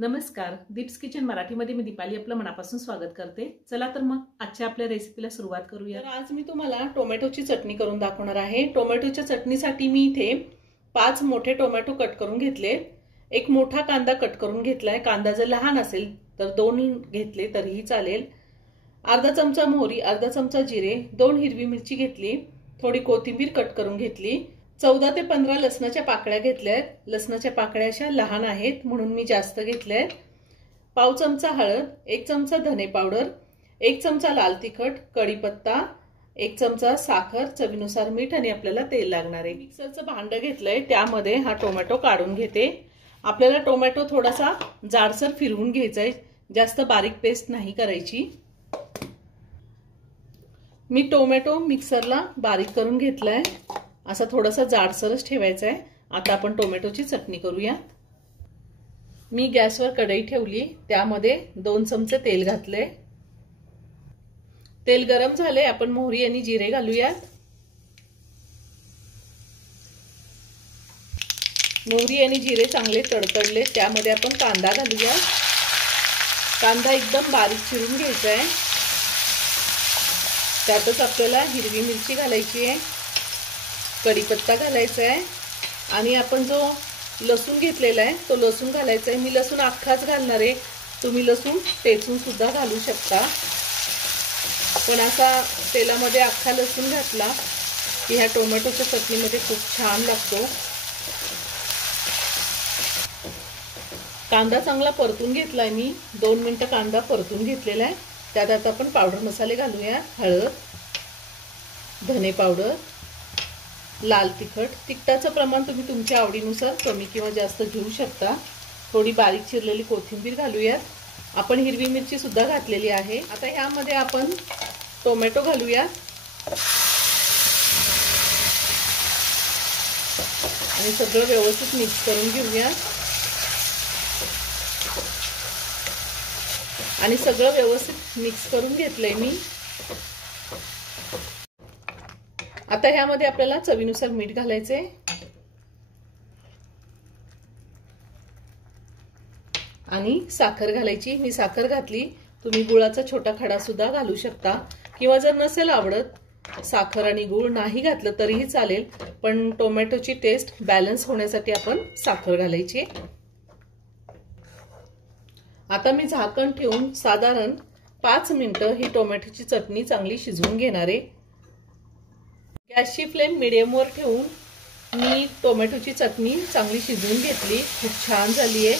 नमस्कार, दीप्स किचन मराठीमध्ये मी दीपाली आपलं मनापासून स्वागत करते। चला तर मग आजच्या आपल्या रेसिपीला सुरुवात करूया। तर आज मी तुम्हाला टोमॅटोची चटणी करून दाखवणार आहे। टोमॅटोच्या चटणीसाठी मी इथे 5 मोठे टोमॅटो कट करून घेतले, एक मोठा कांदा कट करून घेतलाय। कांदा जर लहान असेल तर 2 घेतले तरीही चालेल। अर्धा चमचा मोहरी, अर्धा चमचा जिरे, 2 हिरवी मिरची घेतली, थोडी कोथिंबीर कट करून घेतली, 14 ते 15 लसणाच्या पाकळ्या घेतल्यात। लसणाच्या पाकळ्या अशा लहान आहेत म्हणून मी जास्त घेतल्यात। पाव चमचा हळद, 1 चमचा धने पावडर, 1 चमचा लाल तिखट, कढीपत्ता, 1 चमचा साखर, चवीनुसार मीठ आणि आपल्याला तेल लागणार आहे। मिक्सरचं भांडं घेतलंय, त्यामध्ये हा टोमॅटो काढून घेते। आपल्याला टोमॅटो थोडासा जाडसर फिरवून घ्यायचा आहे, जास्त बारीक पेस्ट नाही करायची। मी टोमॅटो मिक्सरला बारीक करून घेतलाय, असा थोडासा जाडसरच ठेवायचा आहे। आता आपण टोमॅटोची चटणी करूया। मी गॅसवर कढई ठेवली, त्यामध्ये 2 चमचे तेल घातले। तेल गरम झाले, आपण मोहरी आणि जिरे घालूयात। मोहरी आणि जिरे चांगले तडतडले, त्यामध्ये आपण कांदा घालूया। कांदा एकदम बारीक चिरून घ्यायचा आहे। त्यातच आपल्याला हिरवी मिरची घालायची आहे, कढीपत्ता घालायचा आहे आणि आपण जो लसूण घेतलेला आहे तो लसूण घालायचा आहे। मी लसूण अख्खाच घालणार आहे, तुम्ही लसूण ठेचून सुद्धा घालू शकता, पण असा तेलामध्ये अख्खा लसूण घातला की ह्या टोमॅटोच्या चटणीमध्ये खूप छान लागतो। कांदा चांगला परतून घेतलाय मी, 2 मिनिटं कांदा परतून घेतलेला आहे। त्यात आता आपण पावडर मसाले घालूया। हळद, धने पावडर, लाल तिखट, तिखटाचं प्रमाण तुम्ही तुमच्या आवडीनुसार कमी किंवा जास्त घेऊ शकता। थोडी बारीक चिरलेली कोथिंबीर घालूयात। आपण हिरवी मिरची सुद्धा घातलेली आहे। आता ह्यामध्ये आपण टोमॅटो घालूया आणि सगळं व्यवस्थित मिक्स करून घेऊया आणि सगळं व्यवस्थित मिक्स करून घेतलंय मी। आता ह्यामध्ये आपल्याला चवीनुसार मीठ घालायचे आणि साखर घालायची। मी साखर घातली, तुम्ही गुळाचा छोटा खडा सुद्धा घालू शकता किंवा जर नसेल आवडत साखर आणि गुळ नाही घातलं तरीही चालेल, पण टोमॅटोची टेस्ट बॅलन्स होण्यासाठी आपण साखर घालायची। आता मी झाकण ठेवून साधारण 5 मिनिटं ही टोमॅटोची चटणी चांगली शिजवून घेणार आहे। गॅसची फ्लेम मीडियमवर ठेवून मी टोमॅटोची चटणी चांगली शिजवून घेतली, खूप छान झाली आहे।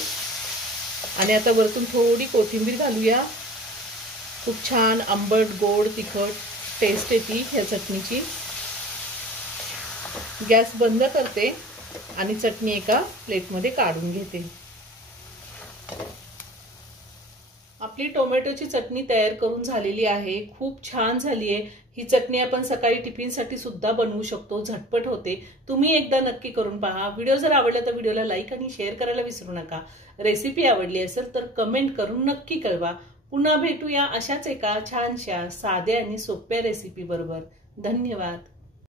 आणि आता वरतून थोडी कोथिंबीर घालूया। खूप छान आंबट गोड तिखट टेस्ट येते ह्या चटणीची। गॅस बंद करते आणि चटणी एका प्लेटमध्ये काढून घेते। आपली टोमॅटोची चटणी तयार करून झालेली आहे, खूप छान झाली आहे। ही चटणी आपण सकाळी टिफिनसाठी सुद्धा बनवू शकतो, झटपट होते। तुम्ही एकदा नक्की करून पहा। व्हिडिओ जर आवडला तर व्हिडिओला लाईक आणि शेअर करायला विसरू नका। रेसिपी आवडली असेल तर कमेंट करून नक्की कळवा। पुन्हा भेटूया अशाच एका छानशा साध्या आणि सोप्या रेसिपी बरोबर। धन्यवाद।